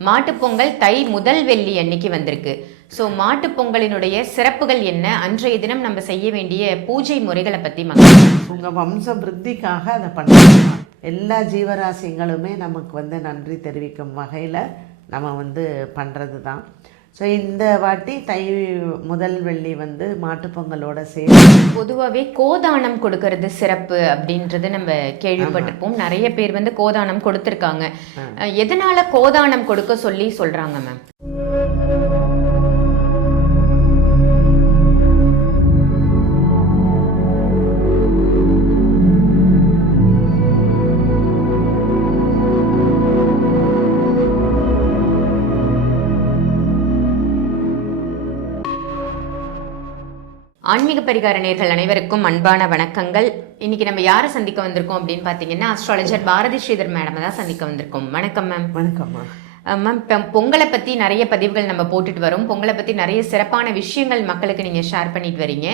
மாட்டுப்பொங்கல் தை முதல் வெள்ளி அன்னைக்கு வந்திருக்கு. ஸோ மாட்டுப்பொங்கலினுடைய சிறப்புகள் என்ன? அன்றைய தினம் நம்ம செய்ய வேண்டிய பூஜை முறைகளை பற்றி மக்கள் உங்கள் வம்ச விருத்திக்காக அதை பண்ணலாம் எல்லா ஜீவராசிங்களுமே நமக்கு வந்து நன்றி தெரிவிக்கும் வகையில் நம்ம வந்து பண்ணுறது தான் ஸோ இந்த வாட்டி தை முதல் வெள்ளி வந்து மாட்டுப்பொங்கலோட சேர்த்து பொதுவாகவே கோதானம் கொடுக்கறது சிறப்பு அப்படின்றது நம்ம கேள்விப்பட்டிருப்போம். நிறைய பேர் வந்து கோதானம் கொடுத்துருக்காங்க. எதனால கோதானம் கொடுக்க சொல்லி சொல்றாங்க மேம் ஆன்மீக பரிகார நேர்கள் அனைவருக்கும் அன்பான வணக்கங்கள். இன்னைக்கு நம்ம யாரை சந்திக்க வந்திருக்கோம் அப்படின்னு பார்த்தீங்கன்னா அஸ்ட்ராலஜர் பாரதி ஸ்ரீதர் மேடம் தான் சந்திக்க வந்திருக்கோம். வணக்கம் மேம் வணக்கம்மா அஹ் மேம் இப்போ பொங்கலை பற்றி நிறைய பதிவுகள் நம்ம போட்டுட்டு வரோம். பொங்கலை பற்றி நிறைய சிறப்பான விஷயங்கள் மக்களுக்கு நீங்கள் ஷேர் பண்ணிட்டு வரீங்க.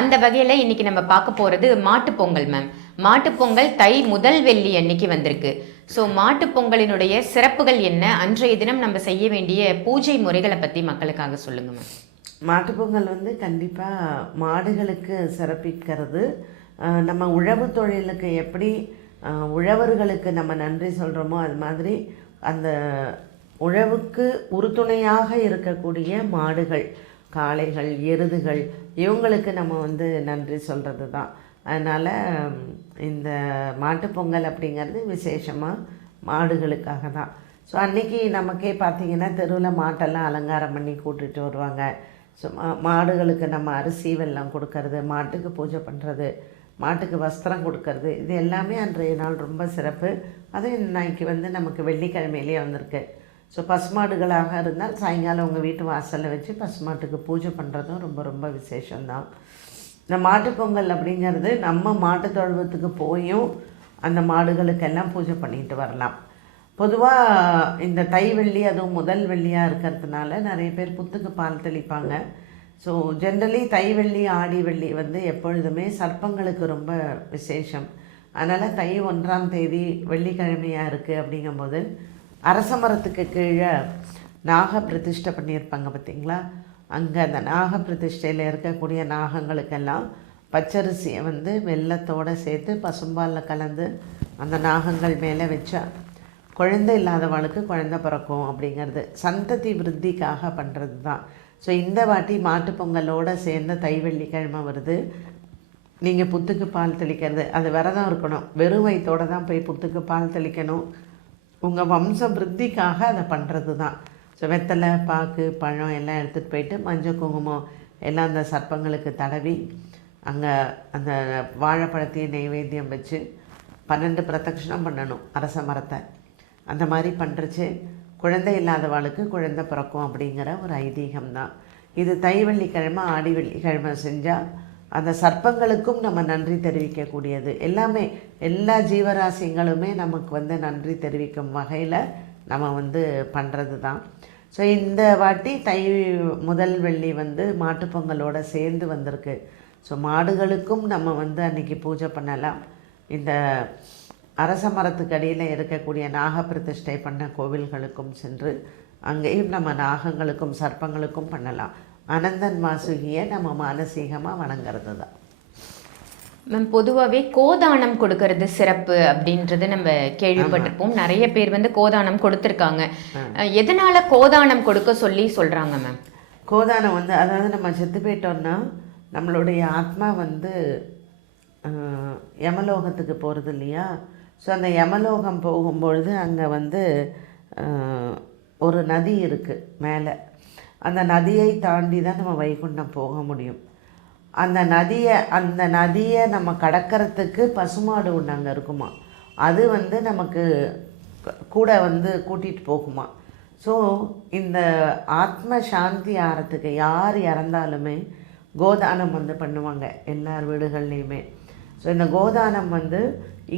அந்த வகையில் இன்னைக்கு நம்ம பார்க்க போகிறது மாட்டுப்பொங்கல் மேம் மாட்டுப்பொங்கல் தை முதல் வெள்ளி அன்னைக்கு வந்திருக்கு. ஸோ மாட்டுப்பொங்கலினுடைய சிறப்புகள் என்ன? அன்றைய தினம் நம்ம செய்ய வேண்டிய பூஜை முறைகளை பற்றி மக்களுக்காக சொல்லுங்க மேம் மாட்டுப்பொங்கல் வந்து கண்டிப்பாக மாடுகளுக்கு சிறப்பிக்கிறது. நம்ம உழவு தொழிலுக்கு எப்படி உழவர்களுக்கு நம்ம நன்றி சொல்கிறோமோ அது மாதிரி அந்த உழவுக்கு உறுதுணையாக இருக்கக்கூடிய மாடுகள் காளைகள் எருதுகள் இவங்களுக்கு நம்ம வந்து நன்றி சொல்கிறது தான். அதனால் இந்த மாட்டுப்பொங்கல் அப்படிங்கிறது விசேஷமாக மாடுகளுக்காக தான். ஸோ அன்றைக்கி நமக்கே பார்த்தீங்கன்னா தெருவில் மாட்டெல்லாம் அலங்காரம் பண்ணி கூட்டிகிட்டு வருவாங்க. ஸோ மா மாடுகளுக்கு நம்ம அரிசி வெல்லம் கொடுக்கறது மாட்டுக்கு பூஜை பண்ணுறது மாட்டுக்கு வஸ்திரம் கொடுக்கறது இது எல்லாமே அன்றைய நாள் ரொம்ப சிறப்பு. அதுவும் இன்னைக்கு வந்து நமக்கு வெள்ளிக்கிழமையிலேயே வந்திருக்கு. ஸோ பசுமாடுகளாக இருந்தால் சாயங்காலம் உங்கள் வீட்டு வாசலில் வச்சு பசுமாட்டுக்கு பூஜை பண்ணுறதும் ரொம்ப ரொம்ப விசேஷம்தான். இந்த மாட்டுப்பொங்கல் அப்படிங்கிறது நம்ம மாட்டு தொழுவத்துக்கு போயும் அந்த மாடுகளுக்கெல்லாம் பூஜை பண்ணிட்டு வரலாம். பொதுவாக இந்த தை வெள்ளி அதுவும் முதல் வெள்ளியாக இருக்கிறதுனால நிறைய பேர் புத்துக்கு பால் தெளிப்பாங்க. ஸோ ஜென்ரலி தை வெள்ளி ஆடி வெள்ளி வந்து எப்பொழுதுமே சர்ப்பங்களுக்கு ரொம்ப விசேஷம். அதனால் தை ஒன்றாம் தேதி வெள்ளிக்கிழமையாக இருக்குது அப்படிங்கும்போது அரச மரத்துக்கு கீழே நாக பிரதிஷ்டை பண்ணியிருப்பாங்க பார்த்தீங்களா? அங்கே அந்த நாக பிரதிஷ்டையில் இருக்கக்கூடிய நாகங்களுக்கெல்லாம் பச்சரிசியை வந்து வெல்லத்தோடு சேர்த்து பசும்பாலில் கலந்து அந்த நாகங்கள் மேலே வச்சா குழந்தை இல்லாதவளுக்கு குழந்தை பிறக்கும் அப்படிங்கிறது. சந்ததி விருத்திக்காக பண்ணுறது தான் ஸோ இந்த வாட்டி மாட்டுப் பொங்கலோட சேர்ந்த தை வெள்ளிக்கிழமை வருது. நீங்கள் புத்துக்கு பால் தெளிக்கிறது அது விரதம் இருக்கணும். வெறும் வயிற்றோடு தான் போய் புத்துக்கு பால் தெளிக்கணும். உங்கள் வம்ச விருத்திக்காக அதை பண்ணுறது தான் ஸோ வெத்தலை பாக்கு பழம் எல்லாம் எடுத்துகிட்டு போயிட்டு மஞ்சள் குங்குமம் எல்லாம் அந்த சர்ப்பங்களுக்கு தடவி அங்கே அந்த வாழைப்பழத்தையும் நெய்வேத்தியம் வச்சு பன்னெண்டு பிரதட்சணம் பண்ணணும் அரச மரத்தை. அந்த மாதிரி பண்ணுறச்சு குழந்தை இல்லாதவாளுக்கு குழந்தை பிறக்கும் அப்படிங்கிற ஒரு ஐதீகம் தான் இது தை வெள்ளிக்கிழமை ஆடி வெள்ளிக்கிழமை செஞ்சால் அந்த சர்ப்பங்களுக்கும் நம்ம நன்றி தெரிவிக்கக்கூடியது. எல்லாமே எல்லா ஜீவராசிங்களுமே நமக்கு வந்து நன்றி தெரிவிக்கும் வகையில் நம்ம வந்து பண்ணுறது தான் ஸோ இந்த வாட்டி தை முதல் வெள்ளி வந்து மாட்டுப்பொங்கலோட சேர்ந்து வந்திருக்கு. ஸோ மாடுகளுக்கும் நம்ம வந்து அன்னைக்கு பூஜை பண்ணலாம். இந்த அரச மரத்துக்கு அடியில் இருக்கக்கூடிய நாக பிரதிஷ்டை பண்ண கோவில்களுக்கும் சென்று அங்கேயும் நம்ம நாகங்களுக்கும் சர்ப்பங்களுக்கும் பண்ணலாம். அனந்தன் வாசுகியை நம்ம மானசீகமாக வணங்குறது தான் மேம் பொதுவாகவே கோதானம் கொடுக்கறது சிறப்பு அப்படின்றது நம்ம கேள்விப்பட்டிருப்போம். நிறைய பேர் வந்து கோதானம் கொடுத்துருக்காங்க. எதனால கோதானம் கொடுக்க சொல்லி சொல்றாங்க மேம்? கோதானம் வந்து அதாவது நம்ம செத்து போயிட்டோம்னா நம்மளுடைய ஆத்மா வந்து யமலோகத்துக்கு போகிறது இல்லையா ஸோ அந்த யமலோகம் போகும்பொழுது அங்கே வந்து ஒரு நதி இருக்குது மேலே. அந்த நதியை தாண்டி தான் நம்ம வைகுண்டம் போக முடியும். அந்த நதியை அந்த நதியை நம்ம கடக்கிறதுக்கு பசுமாடு ஒன்று அங்கே இருக்குமா? அது வந்து நமக்கு கூட வந்து கூட்டிகிட்டு போகுமா? ஸோ இந்த ஆத்ம சாந்தி ஆறத்துக்கு யார் இறந்தாலுமே கோதானம் வந்து பண்ணுவாங்க. எல்லார் வீடுகள்லையுமே. ஸோ இந்த கோதானம் வந்து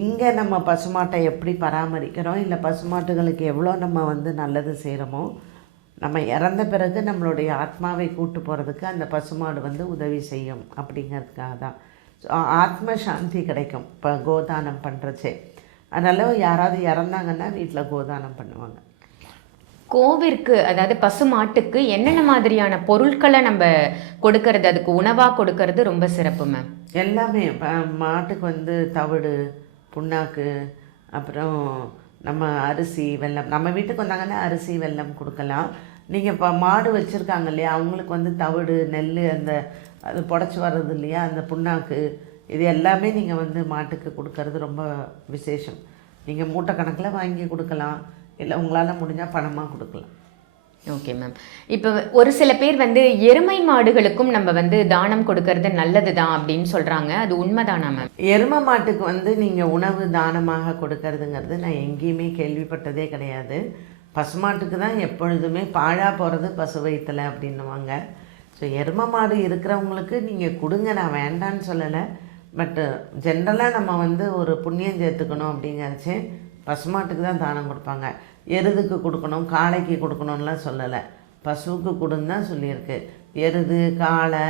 இங்கே நம்ம பசுமாட்டை எப்படி பராமரிக்கிறோம்? இல்லை பசுமாட்டுகளுக்கு எவ்வளோ நம்ம வந்து நல்லது செய்கிறோமோ நம்ம இறந்த பிறகு நம்மளுடைய ஆத்மாவை கூட்டு போகிறதுக்கு அந்த பசுமாடு வந்து உதவி செய்யும் அப்படிங்கிறதுக்காக தான். ஸோ ஆத்ம சாந்தி கிடைக்கும். இப்போ கோதானம் பண்ணுறச்சே அதனால் யாராவது இறந்தாங்கன்னா வீட்டில் கோதானம் பண்ணுவாங்க. கோவிற்கு அதாவது பசு மாட்டுக்கு என்னென்ன மாதிரியான பொருட்களை நம்ம கொடுக்கறது? அதுக்கு உணவாக கொடுக்கறது ரொம்ப சிறப்பு மேம் எல்லாமே மாட்டுக்கு வந்து தவிடு புண்ணாக்கு அப்புறம் நம்ம அரிசி வெல்லம். நம்ம வீட்டுக்கு வந்தாங்கன்னா அரிசி வெல்லம் கொடுக்கலாம். நீங்கள் இப்போ மாடு வச்சுருக்காங்க இல்லையா அவங்களுக்கு வந்து தவிடு நெல் அந்த அது புடச்சி வர்றது இல்லையா அந்த புண்ணாக்கு இது எல்லாமே நீங்கள் வந்து மாட்டுக்கு கொடுக்கறது ரொம்ப விசேஷம். நீங்கள் மூட்டை கணக்கில் வாங்கி கொடுக்கலாம். இல்லை உங்களால் முடிஞ்சால் பணமாக கொடுக்கலாம். ஓகே மேம் இப்போ ஒரு சில பேர் வந்து எருமை மாடுகளுக்கும் நம்ம வந்து தானம் கொடுக்கறது நல்லது தான் அப்படின்னு சொல்கிறாங்க அது உண்மைதானா மேம் எருமை மாட்டுக்கு வந்து நீங்கள் உணவு தானமாக கொடுக்கறதுங்கிறது நான் எங்கேயுமே கேள்விப்பட்டதே கிடையாது. பசுமாட்டுக்கு தான் எப்பொழுதுமே பாழாக போகிறது பசு வயிற்றுல அப்படின்னுவாங்க. ஸோ எருமை மாடு இருக்கிறவங்களுக்கு நீங்கள் கொடுங்க நான் வேண்டான்னு சொல்லலை. பட்டு ஜென்ரலாக நம்ம வந்து ஒரு புண்ணியம் சேர்த்துக்கணும் அப்படிங்கிறச்சு பசுமாட்டுக்கு தான் தானம் கொடுப்பாங்க. எருதுக்கு கொடுக்கணும் காளைக்கு கொடுக்கணும்லாம் சொல்லலை. பசுவுக்கு கொடுன்னு தான் சொல்லியிருக்கு. எருது காளை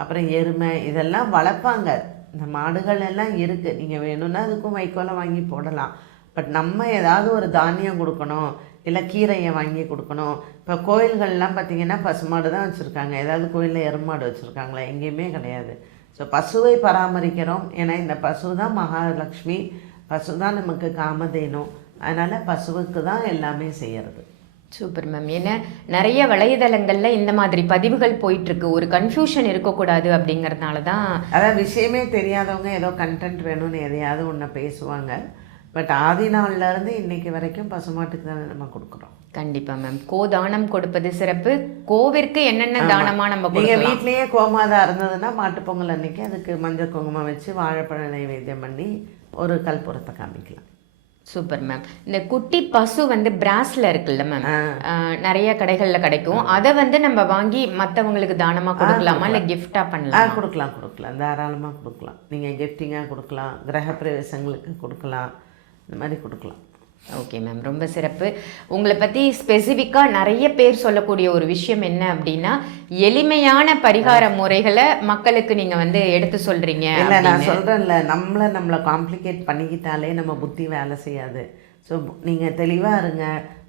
அப்புறம் எருமை இதெல்லாம் வளர்ப்பாங்க. இந்த மாடுகள் எல்லாம் இருக்குது நீங்கள் வேணும்னா அதுக்கும் வைக்கோலை வாங்கி போடலாம். பட் நம்ம ஏதாவது ஒரு தானியம் கொடுக்கணும் இல்லை கீரையை வாங்கி கொடுக்கணும். இப்போ கோயில்கள்லாம் பார்த்தீங்கன்னா பசுமாடு தான் வச்சுருக்காங்க. ஏதாவது கோயிலில் எருமாடு வச்சுருக்காங்களா? எங்கேயுமே கிடையாது. ஸோ பசுவை பராமரிக்கிறோம். ஏன்னா இந்த பசு தான் மகாலட்சுமி. பசு தான் நமக்கு காமதேனும் அதனால் பசுவுக்கு தான் எல்லாமே செய்கிறது சூப்பர் மேம் ஏன்னா நிறைய வலைதளங்கள்ல இந்த மாதிரி பதிவுகள் போயிட்டு இருக்கு ஒரு கன்ஃபியூஷன் இருக்கக்கூடாது அப்படிங்கறதுனால தான் அதான் விஷயமே தெரியாதவங்க ஏதோ கண்டென்ட் வேணும்னு எதையாவது ஒன்று பேசுவாங்க. பட் ஆதி நாள்ல இருந்து இன்னைக்கு வரைக்கும் பசுமாட்டுக்கு தானே நம்ம கொடுக்குறோம். கண்டிப்பா மேம் கோதானம் கொடுப்பது சிறப்பு. கோவிற்கு என்னென்ன தானமா நம்ம நீங்கள் வீட்லேயே கோமாதா இருந்ததுன்னா மாட்டுப்பொங்கல் அன்னைக்கு அதுக்கு மஞ்சள் குங்குமம் வச்சு வாழைப்பழ நைவேத்தியம் பண்ணி ஒரு கற்பூரத்தை காமிக்கலாம். சூப்பர் மேம் இந்த குட்டி பசு வந்து பிராஸ்ல இருக்குல்ல மேம் நிறைய கடைகள்ல கிடைக்கும். அதை வந்து நம்ம வாங்கி மத்தவங்களுக்கு தானமா கொடுக்கலாமா? இல்ல கிஃப்டா பண்ணலாம்? கொடுக்கலாம் கொடுக்கலாம். தாராளமாக கொடுக்கலாம். நீங்கள் கிஃப்டிங்காக கொடுக்கலாம். கிரகப்பிரவேசங்களுக்கு கொடுக்கலாம். இந்த மாதிரி கொடுக்கலாம். ஓகே மேம் ரொம்ப சிறப்பு. உங்களை பற்றி ஸ்பெசிஃபிக்காக நிறைய பேர் சொல்லக்கூடிய ஒரு விஷயம் என்ன அப்படின்னா எளிமையான பரிகார முறைகளை மக்களுக்கு நீங்கள் வந்து எடுத்து சொல்கிறீங்க இல்லை நான் சொல்கிறேன்ல நம்மளை நம்மளை காம்ப்ளிகேட் பண்ணிக்கிட்டாலே நம்ம புத்தி வேலை செய்யாது. ஸோ நீங்கள் தெளிவாக இருங்க.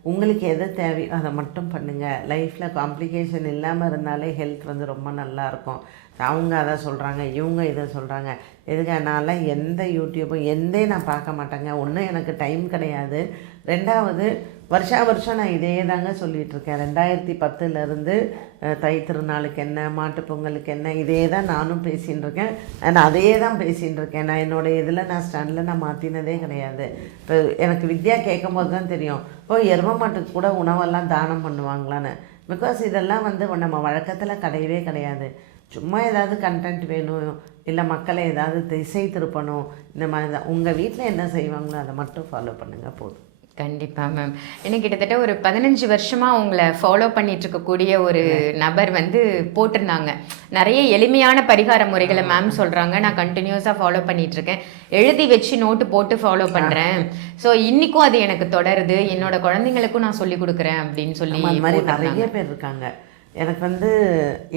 உங்களுக்கு எது தேவையோ அதை மட்டும் பண்ணுங்கள் லைஃப்பில் காம்ப்ளிகேஷன் இல்லாமல் இருந்தாலே ஹெல்த் வந்து ரொம்ப நல்லா இருக்கும். அவங்க அதை சொல்கிறாங்க இவங்க இதை சொல்கிறாங்க எதுக்கு எந்த யூடியூப்பும் எந்தே நான் பார்க்க மாட்டேங்க. ஒன்றும் எனக்கு டைம் கிடையாது. ரெண்டாவது வருஷா வருஷம் நான் இதே தாங்க சொல்லிகிட்ருக்கேன் ரெண்டாயிரத்தி பத்துலேருந்து தை திருநாளுக்கு என்ன மாட்டுப் பொங்கலுக்கு என்ன இதே தான் நானும் பேசின்னு இருக்கேன். நான் அதே தான் பேசின்னு இருக்கேன். நான் என்னோடய இதில் நான் ஸ்டாண்டில் நான் மாற்றினதே கிடையாது. இப்போ எனக்கு வித்யா கேட்கும்போது தான் தெரியும். ஓ எரும மாட்டுக்கு கூட உணவெல்லாம் தானம் பண்ணுவாங்களான்னு. பிகாஸ் இதெல்லாம் வந்து நம்ம வழக்கத்தில் கிடையவே கிடையாது. சும்மா ஏதாவது கண்டென்ட் வேணும் இல்லை மக்களை ஏதாவது திசை திருப்பணும் இந்த மாதிரி தான். உங்கள் வீட்டில் என்ன செய்வாங்களோ அதை மட்டும் ஃபாலோ பண்ணுங்கள் போதும். கண்டிப்பாக மேம் எனக்கு கிட்டத்தட்ட ஒரு பதினஞ்சு வருஷமாக உங்களை ஃபாலோ பண்ணிட்டு இருக்கக்கூடிய ஒரு நபர் வந்து போட்டிருந்தாங்க. நிறைய எளிமையான பரிகார முறைகளை மேம் சொல்கிறாங்க நான் கண்டினியூஸாக ஃபாலோ பண்ணிட்டு இருக்கேன். எழுதி வச்சு நோட்டு போட்டு ஃபாலோ பண்ணுறேன் ஸோ இன்னிக்கும் அது எனக்கு தொடருது. என்னோட குழந்தைங்களுக்கும் நான் சொல்லி கொடுக்குறேன் அப்படின்னு சொல்லி. நிறைய பேர் இருக்காங்க. எனக்கு வந்து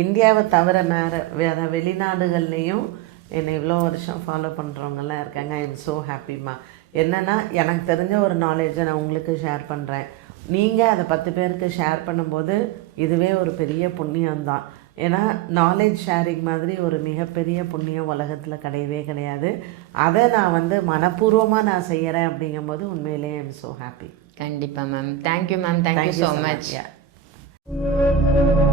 இந்தியாவை தவிர வேறு வேறு வெளிநாடுகள்லேயும் என்னை இவ்வளோ வருஷம் ஃபாலோ பண்ணுறவங்கலாம் இருக்காங்க. ஐ எம் ஸோ ஹாப்பிம்மா என்னென்னா எனக்கு தெரிஞ்ச ஒரு நாலேஜை நான் உங்களுக்கு ஷேர் பண்ணுறேன் நீங்கள் அதை பத்து பேருக்கு ஷேர் பண்ணும்போது இதுவே ஒரு பெரிய புண்ணியம்தான். ஏன்னா நாலேஜ் ஷேரிங் மாதிரி ஒரு மிகப்பெரிய புண்ணியம் உலகத்தில் கிடையவே கிடையாது. அதை நான் வந்து மனப்பூர்வமாக நான் செய்கிறேன் அப்படிங்கும்போது உண்மையிலேயே ஐ எம் ஸோ ஹாப்பி கண்டிப்பா ma'am thank you ma'am thank you so much Yeah.